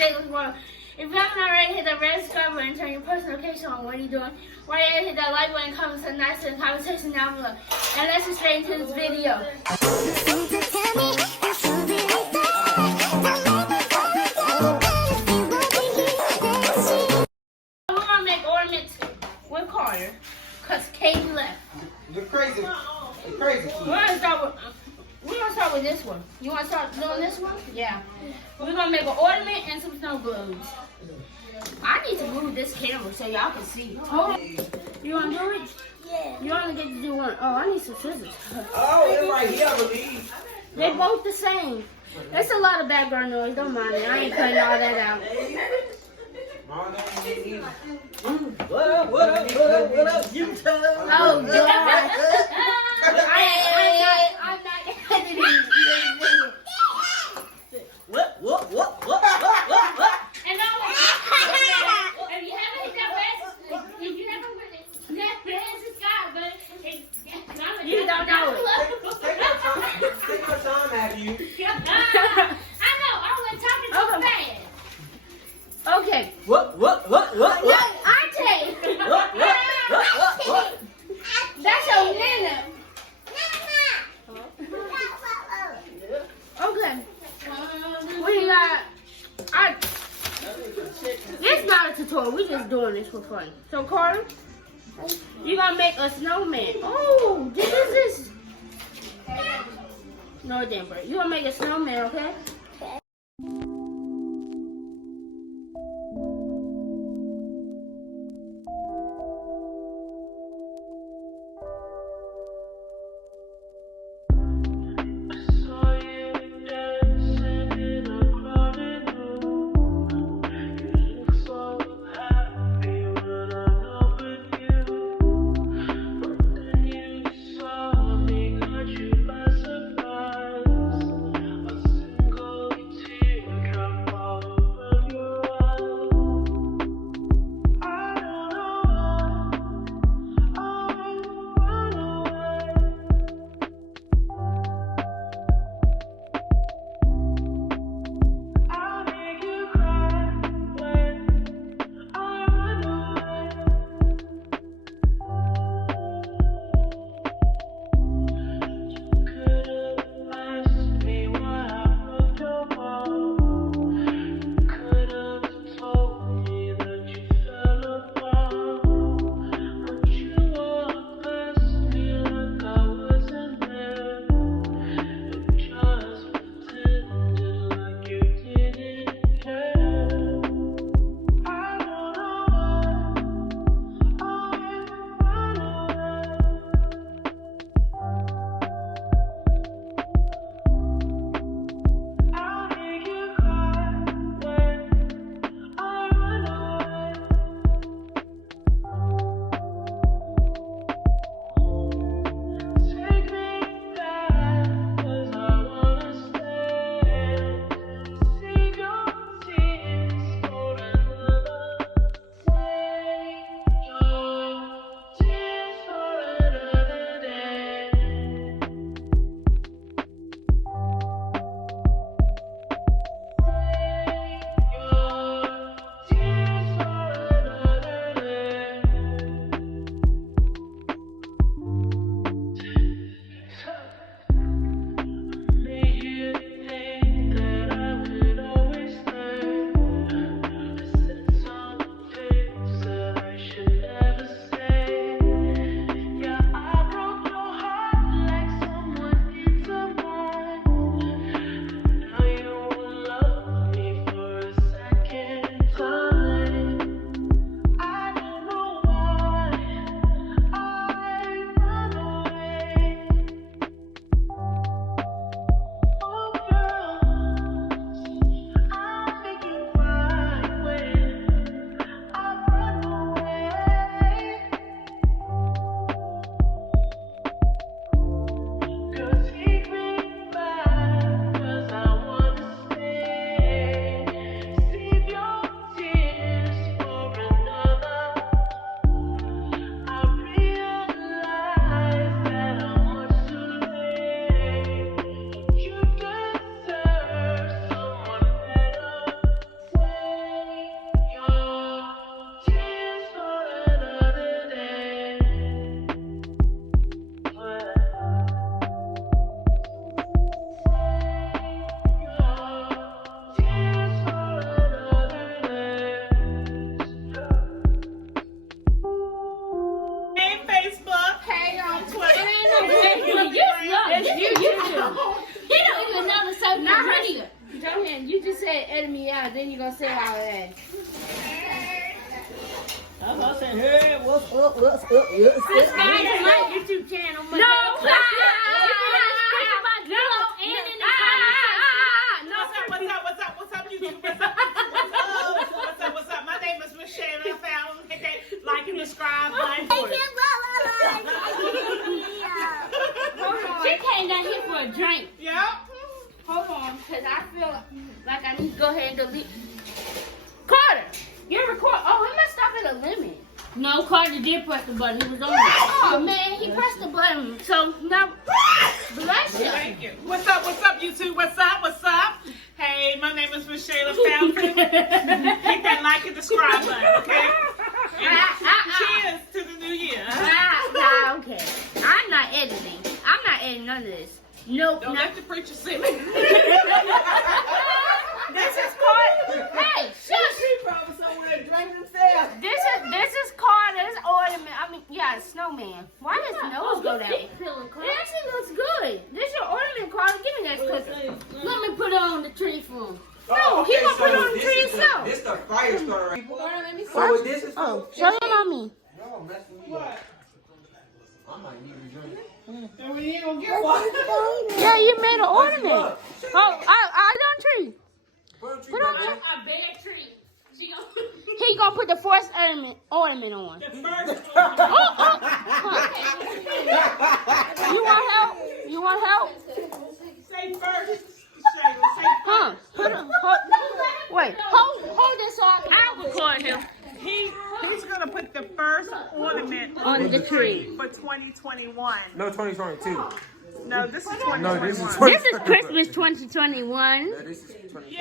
shameless world. If you haven't already, hit that red subscribe button and turn your post notification on. What are you doing? While you're at it, hit that like button, comment something nice in the comment section down below. And let's get straight into this video. We're gonna make ornaments with Carter, cause Kate left. You're crazy. You're crazy. We're gonna start with this one. You wanna start doing this one? Yeah. We're gonna make an ornament and some snow globes. I need to move this camera so y'all can see. Hold on. You wanna do it? Yeah. You only get to do one. Oh, I need some scissors. Oh, it's right here, I believe. They both the same. There's a lot of background noise. Don't mind it. I ain't cutting all that out. What up, what up, what up, what up, YouTube? Oh, God. I'm not editing this. What? And if you haven't hit that red, if you haven't hit that red subscribe button, you don't know it. Take your time out of you. I know, I was talking too fast. Okay. What? I take. What? That's your nana. Okay. We got. It's not a tutorial. We just doing this for fun. So Carter, you gonna make a snowman. Oh, this is this. No, it didn't break. You gonna make a snowman, okay? cussing me out, then you gonna say all that. I'm not saying, hey, what's up? Subscribe to my YouTube channel. No, What's up, YouTube? What's up? My name is Michelle. Hit that like and subscribe button. She came down here for a drink. Yep. Hold on, because I feel like I need to go ahead and delete. Carter, you're recording. Oh, he must stop at a limit. No, Carter did press the button. He was on it. Oh, man, he pressed the button. So, now, bless you. Thank you. What's up, YouTube? What's up? Hey, my name is Michelle Fountain. Hit that like and subscribe button, okay? Cheers to the new year. Okay. I'm not editing none of this. Nope. Don't let the preacher see me. This is Carter. Hey, shush. She probably somewhere drinking himself. This is Carter's ornament. I mean, yeah, snowman. Why does his nose go down? It actually looks good. This is your ornament, Carter. Give me that cookie. Let me put it on the tree for him. No, he gonna put it on the tree himself. This the fire starter. So what this is for? Show it on me. Y'all messing me up. I might need to drink. And we ain't gonna get one. Yeah, you made an ornament. Oh, I don't tree. Put on there. A bad tree. He gonna put the first ornament on. The first You want help? Say first. Huh? Wait. Hold this on. I'll record him. He's gonna put the first ornament On the tree. for 2021. No, 2022. No, this is 2021. No, this is This is Christmas 2021. This is 2022. Yay!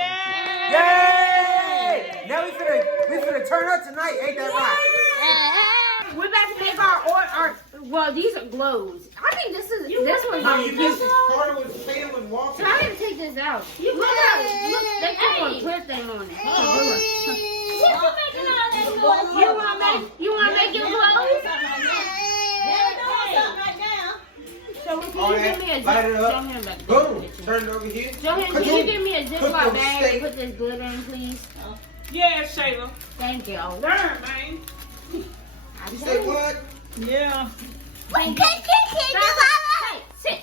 Yay! Now we finna turn up tonight, ain't that right? We're about to make our well, these are glows. I think this one's cute. Carter was playing with walking. So I gotta take this out. Look, they put a good thing on it. You wanna make your glows? So can you give me a light it up. Boom! Turn it over here. Johan, can you give me a Ziploc bag and put this glitter in, please? Yeah, Shayla. Thank you. Learn, man. You say what? Yeah. Thank you. Hey, sit.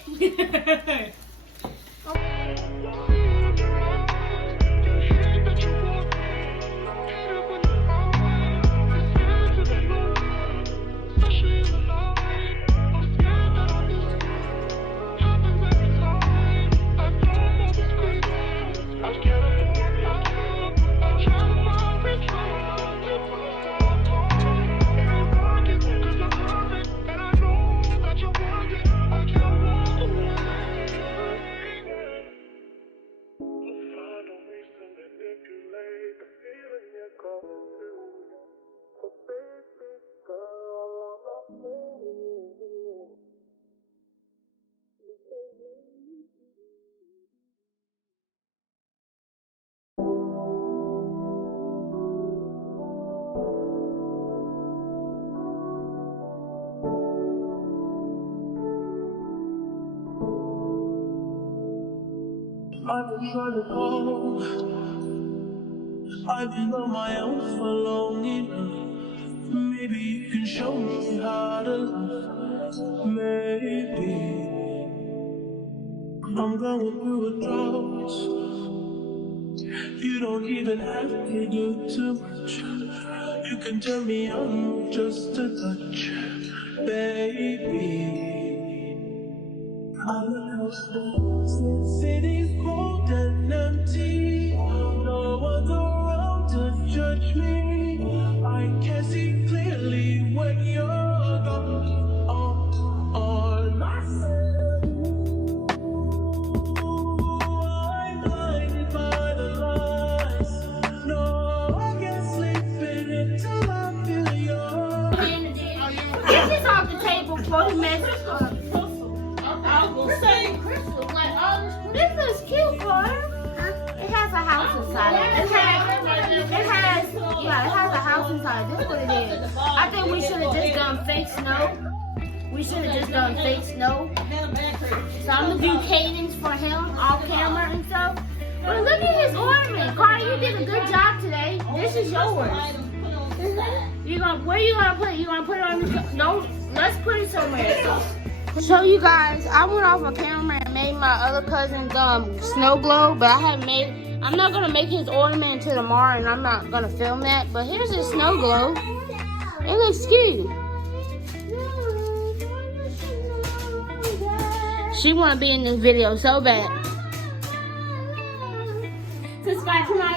I've been trying to call. I've been on my own for long enough. Maybe you can show me how to love. Maybe I'm going through a drought. You don't even have to do too much. You can tell me I'm just a touch, baby. I look out, city's cold and empty. No one's around to judge me. I can see clearly when you're gone on myself. I'm blinded by the lies. No, I can't sleep in it till I feel yours. This is off the table for the message. This is cute, Carter. It has a house inside. It has a house inside. This is what it is. I think we should have just done fake snow. So I'm gonna do cadence for him off camera and stuff. But look at his ornament. Carter, you did a good job today. This is yours. Where you gonna put it? You gonna put it on the no? Let's put it somewhere. So you guys, I went off a camera and made my other cousin's snow globe, but I haven't made. I'm not gonna make his ornament until tomorrow, and I'm not gonna film that. But here's his snow globe. It looks cute. She wanna be in this video so bad. Subscribe to my